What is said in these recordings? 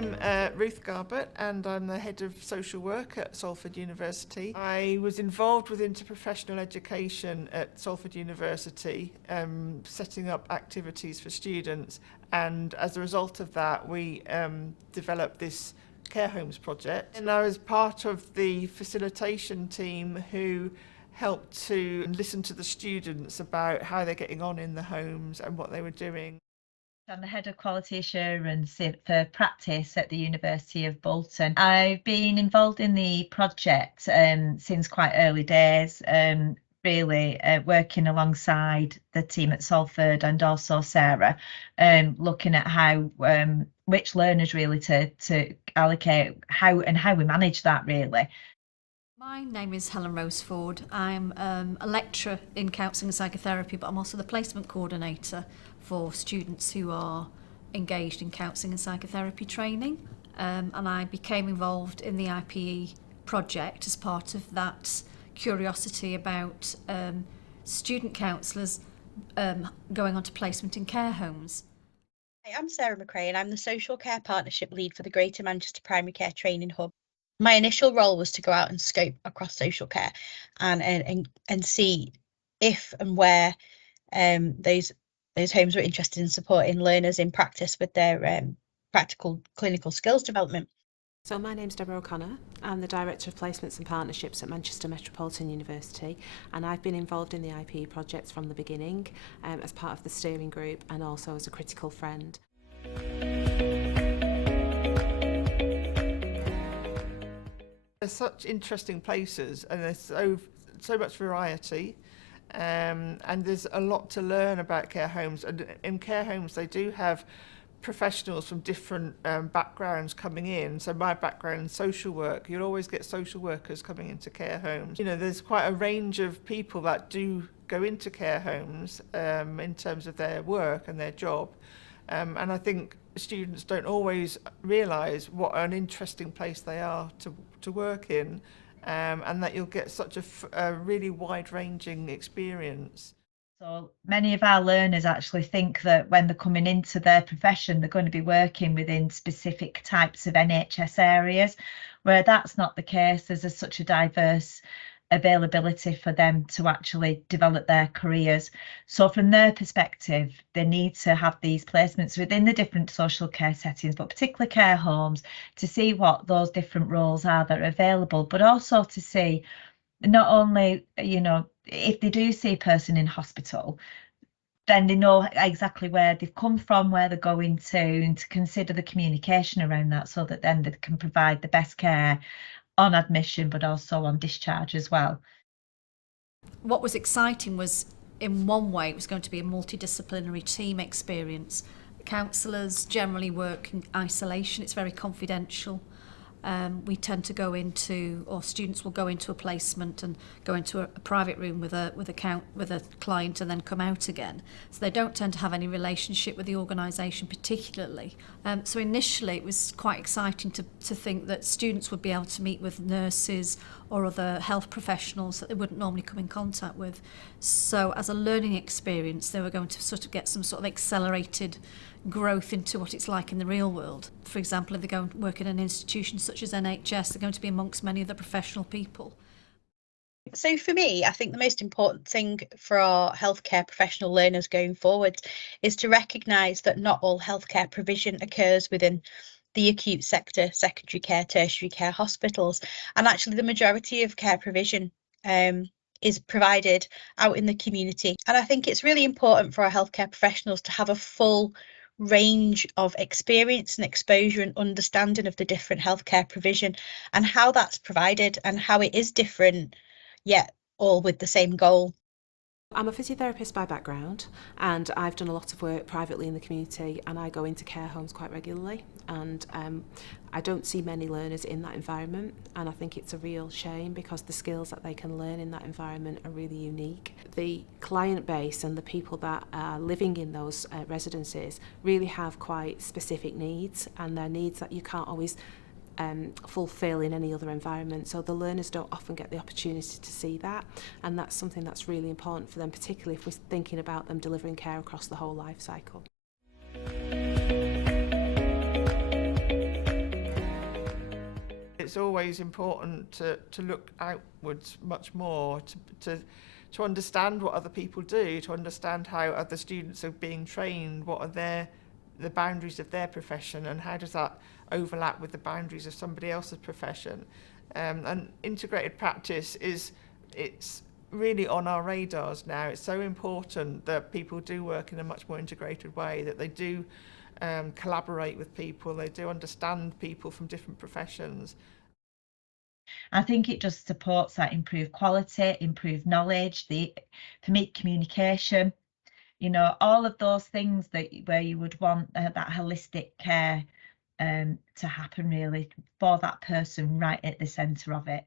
I'm Ruth Garbett and I'm the Head of Social Work at Salford University. I was involved with interprofessional education at Salford University, setting up activities for students, and as a result of that we developed this care homes project, and I was part of the facilitation team who helped to listen to the students about how they're getting on in the homes and what they were doing. I'm the Head of Quality Assurance for practice at the University of Bolton. I've been involved in the project since quite early days, really working alongside the team at Salford and also Sarah, looking at how which learners really to allocate, how we manage that really. My name is Helen Roseford. I'm a lecturer in counselling and psychotherapy, but I'm also the placement coordinator for students who are engaged in counselling and psychotherapy training. And I became involved in the IPE project as part of that curiosity about student counsellors going on to placement in care homes. Hi, I'm Sarah McRae and I'm the Social Care Partnership Lead for the Greater Manchester Primary Care Training Hub. My initial role was to go out and scope across social care and see if and where those homes were interested in supporting learners in practice with their practical clinical skills development. So my name's Deborah O'Connor. I'm the Director of Placements and Partnerships at Manchester Metropolitan University, and I've been involved in the IPE project from the beginning as part of the steering group and also as a critical friend. There's such interesting places and there's so much variety, and there's a lot to learn about care homes, and in care homes they do have professionals from different backgrounds coming in. So my background in social work, you'll always get social workers coming into care homes. You know, there's quite a range of people that do go into care homes in terms of their work and their job, and I think students don't always realise what an interesting place they are to work in, and that you'll get such a really wide-ranging experience. So many of our learners actually think that when they're coming into their profession, they're going to be working within specific types of NHS areas, where that's not the case. There's such a diverse availability for them to actually develop their careers. So from their perspective, they need to have these placements within the different social care settings, but particularly care homes, to see what those different roles are that are available, but also to see not only, you know, if they do see a person in hospital, then they know exactly where they've come from, where they're going to, and to consider the communication around that so that then they can provide the best care on admission, but also on discharge as well. What was exciting was, in one way, it was going to be a multidisciplinary team experience. Counsellors generally work in isolation, it's very confidential. We tend to go into, or students will go into a placement and go into a private room with a client and then come out again. So they don't tend to have any relationship with the organisation particularly. So initially it was quite exciting to think that students would be able to meet with nurses or other health professionals that they wouldn't normally come in contact with. So as a learning experience, they were going to sort of get some sort of accelerated growth into what it's like in the real world. For example, if they go and work in an institution such as NHS, they're going to be amongst many other professional people. So for me, I think the most important thing for our healthcare professional learners going forward is to recognise that not all healthcare provision occurs within the acute sector, secondary care, tertiary care hospitals, and actually the majority of care provision is provided out in the community. And I think it's really important for our healthcare professionals to have a full range of experience and exposure and understanding of the different healthcare provision and how that's provided and how it is different, yet all with the same goal. I'm a physiotherapist by background, and I've done a lot of work privately in the community, and I go into care homes quite regularly, and I don't see many learners in that environment, and I think it's a real shame because the skills that they can learn in that environment are really unique. The client base and the people that are living in those residences really have quite specific needs, and they're needs that you can't always fulfill in any other environment. So the learners don't often get the opportunity to see that, and that's something that's really important for them, particularly if we're thinking about them delivering care across the whole life cycle. it's always important to look outwards much more, to understand what other people do, to understand how other students are being trained, what are the boundaries of their profession, and how does that overlap with the boundaries of somebody else's profession. And integrated practice it's really on our radars now. It's so important that people do work in a much more integrated way, that they do collaborate with people, they do understand people from different professions. I think it just supports that improved quality, improved knowledge, for me, communication, all of those things where you would want that holistic care to happen really for that person right at the centre of it.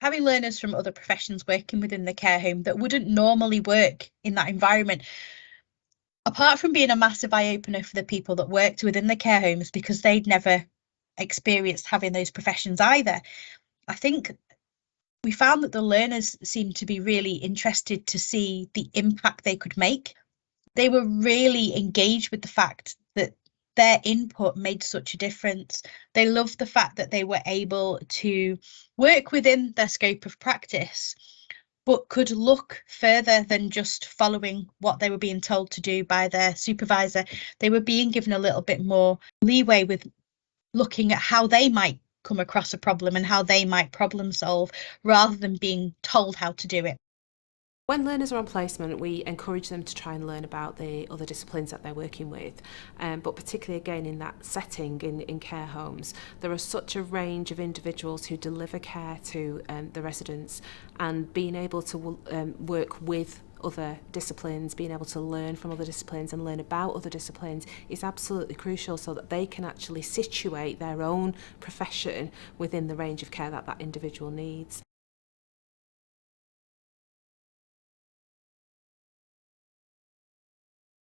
Having learners from other professions working within the care home that wouldn't normally work in that environment, apart from being a massive eye-opener for the people that worked within the care homes because they'd never experienced having those professions either, I think we found that the learners seemed to be really interested to see the impact they could make. They were really engaged with the fact that their input made such a difference. They loved the fact that they were able to work within their scope of practice, but could look further than just following what they were being told to do by their supervisor. They were being given a little bit more leeway with looking at how they might come across a problem and how they might problem solve, rather than being told how to do it. When learners are on placement, we encourage them to try and learn about the other disciplines that they're working with, but particularly again in that setting in care homes, there are such a range of individuals who deliver care to the residents, and being able to work with other disciplines, being able to learn from other disciplines and learn about other disciplines is absolutely crucial, so that they can actually situate their own profession within the range of care that individual needs.